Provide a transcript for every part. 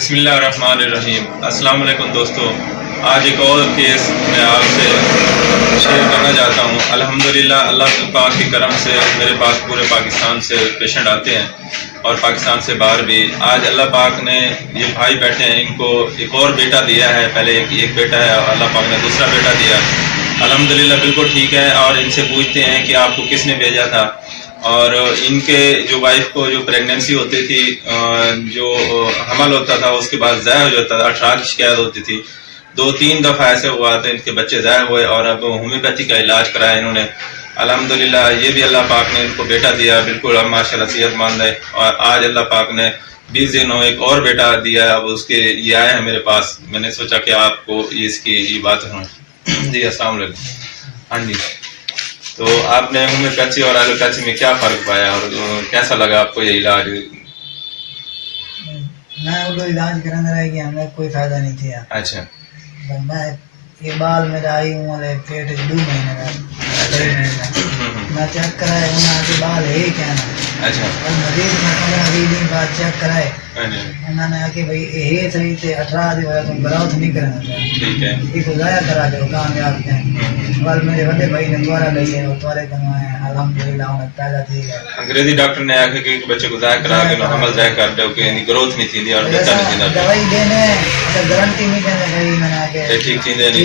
بسم اللہ الرحمن الرحیم۔ السلام علیکم دوستو، آج ایک اور کیس میں آپ سے شیئر کرنا چاہتا ہوں۔ الحمدللہ اللہ پاک کے کرم سے میرے پاس پورے پاکستان سے پیشنٹ آتے ہیں اور پاکستان سے باہر بھی۔ آج اللہ پاک نے یہ بھائی بیٹھے ہیں، ان کو ایک اور بیٹا دیا ہے، پہلے ایک بیٹا ہے اور اللہ پاک نے دوسرا بیٹا دیا۔ الحمدللہ بالکل ٹھیک ہے، اور ان سے پوچھتے ہیں کہ آپ کو کس نے بھیجا تھا، اور ان کے جو وائف کو جو پریگننسی ہوتی تھی، جو حمل ہوتا تھا اس کے بعد ضائع ہو جاتا تھا، 18 کی شکایت ہوتی تھی۔ 2-3 دفعہ ایسے ہوا تھا ان کے بچے ضائع ہوئے، اور اب ہومیوپیتھی کا علاج کرایا انہوں نے۔ الحمدللہ یہ بھی اللہ پاک نے ان کو بیٹا دیا، بالکل اب ماشاءاللہ صحت مند ہے، اور آج اللہ پاک نے 20 دنوں ایک اور بیٹا دیا۔ اب اس کے یہ آئے ہیں میرے پاس، میں نے سوچا کہ آپ کو اس کی یہ بات سنوں۔ جی السلام علیکم۔ ہاں جی، تو آپ نے ہومیوپیتھی اور ایلوپیتھی میں کیا فرق پایا اور کیسا لگا آپ کو یہ علاج؟ میں وہ علاج کرانا رہ گیا، ہمیں کوئی فائدہ نہیں تھا۔ اچھا، میں یہ بال میرا آئی ہوں پیٹ 2 مہینے کا، میں چیک کرایا انہوں نے بال ہے ہی کیا نا۔ اچھا، اور مزید میں 15-20 دن بعد چیک کرائے، انہوں نے کہ بھائی یہ صحیح تھے 18 دن ہوا تم گراؤ تو نہیں کرنا چاہیے، ٹھیک ہے، یہ کو ضائع کرا دو کامیاب ہیں۔ بال میرے بڑے بھائی نے دوبارہ لئی ہے اور دوبارہ کروایا ہے، الحمدللہ انہیں پیدا ٹھیک ہے۔ انگریزی ڈاکٹر نے آخر کہ بچے کو ضائع کرا کے حمل ضائع کر دو کہ گروتھ نہیں تھی اور بچہ نہیں تھی، دوائی دینے گارنٹی نہیں دینے بھائی میں نے کہ ٹھیک تھی نہیں تھی،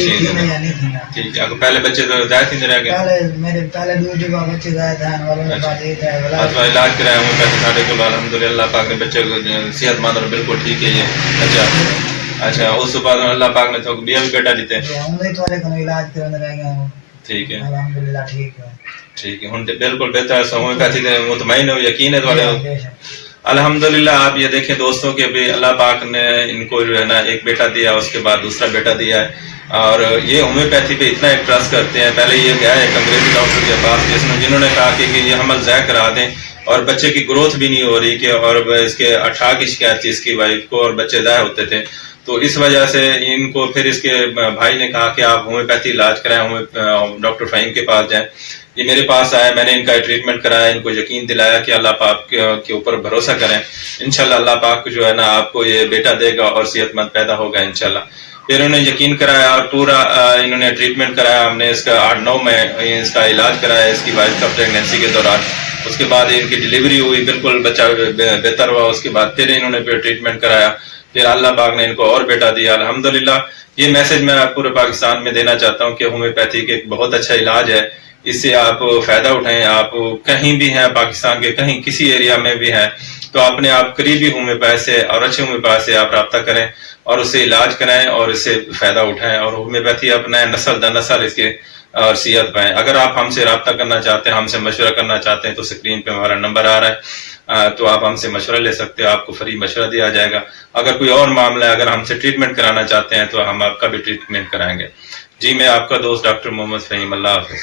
ٹھیک ہے۔ پہلے بچے تو ضائع تھی رہ گئے، پہلے میرے پہلے 2 جگہ بچے ضائع تھے والوں نے بات یہ ہے اتوا علاج کرایا ہومیوپیتھی ساڈے کو، الحمدللہ اللہ پاک نے بچے کو صحت مند اور بالکل ٹھیک ہے یہ۔ اچھا اس کے بعد اللہ پاک نے تو بھی بیٹا دیتے ہیں، علاج کرانے رہ گیا ہوں، ٹھیک ہے، الحمدللہ ٹھیک ہے، ٹھیک ہے، ہن بالکل بہتر ہے، ہومیوپیتھی سے مطمئن ہو، یقین ہے تھوڑے۔ الحمدللہ آپ یہ دیکھیں دوستوں کہ بھی اللہ پاک نے ان کو جو ہے نا ایک بیٹا دیا، اس کے بعد دوسرا بیٹا دیا ہے، اور یہ ہومیوپیتھی پہ اتنا ایک ٹرسٹ کرتے ہیں۔ پہلے یہ گیا ایک انگریزی ڈاکٹر کے پاس جنہوں نے کہا کہ یہ حمل ضائع کرا دیں، اور بچے کی گروتھ بھی نہیں ہو رہی کہ، اور اس کے 18 کی شکایت تھی اس کی وائف کو، اور بچے ضائع ہوتے تھے، تو اس وجہ سے ان کو پھر اس کے بھائی نے کہا کہ آپ ہومیوپیتھی علاج کرائیں، ڈاکٹر فہیم کے پاس جائیں۔ یہ میرے پاس آئے، میں نے ان کا ٹریٹمنٹ کرایا، ان کو یقین دلایا کہ اللہ پاک کے اوپر بھروسہ کریں، انشاءاللہ اللہ پاک جو ہے نا آپ کو یہ بیٹا دے گا اور صحت مند پیدا ہوگا انشاءاللہ۔ پھر انہوں نے یقین کرایا اور پورا انہوں نے ٹریٹمنٹ کرایا، ہم نے اس کا 8-9 میں اس کا علاج کرایا اس کی وائف کا پریگننسی کے دوران۔ اس کے بعد ان کی ڈیلیوری ہوئی، بالکل بچہ بہتر ہوا، اس کے بعد پھر انہوں نے ٹریٹمنٹ کرایا، پھر اللہ پاک نے ان کو اور بیٹا دیا الحمدللہ۔ یہ میسج میں پورے پاکستان میں دینا چاہتا ہوں کہ ہومیوپیتھی کے ایک بہت اچھا علاج ہے، اس سے آپ فائدہ اٹھائیں۔ آپ کہیں بھی ہیں پاکستان کے کہیں کسی ایریا میں بھی ہیں تو اپنے آپ قریبی ہومیوپیتھ سے اور اچھے ہومیوپیتھ سے آپ رابطہ کریں اور اس سے علاج کرائیں اور اس سے فائدہ اٹھائیں، اور ہومیوپیتھی اپنائیں، نسل در نسل اس کے اور صحت پائیں۔ اگر آپ ہم سے رابطہ کرنا چاہتے ہیں، ہم سے مشورہ کرنا چاہتے ہیں تو اسکرین پہ ہمارا نمبر آ رہا ہے، تو آپ ہم سے مشورہ لے سکتے ہیں، آپ کو فری مشورہ دیا جائے گا۔ اگر کوئی اور معاملہ ہے، اگر ہم سے ٹریٹمنٹ کرانا چاہتے ہیں تو ہم آپ کا بھی ٹریٹمنٹ کرائیں گے۔ جی میں آپ کا دوست ڈاکٹر محمد فہیم، اللہ حافظ۔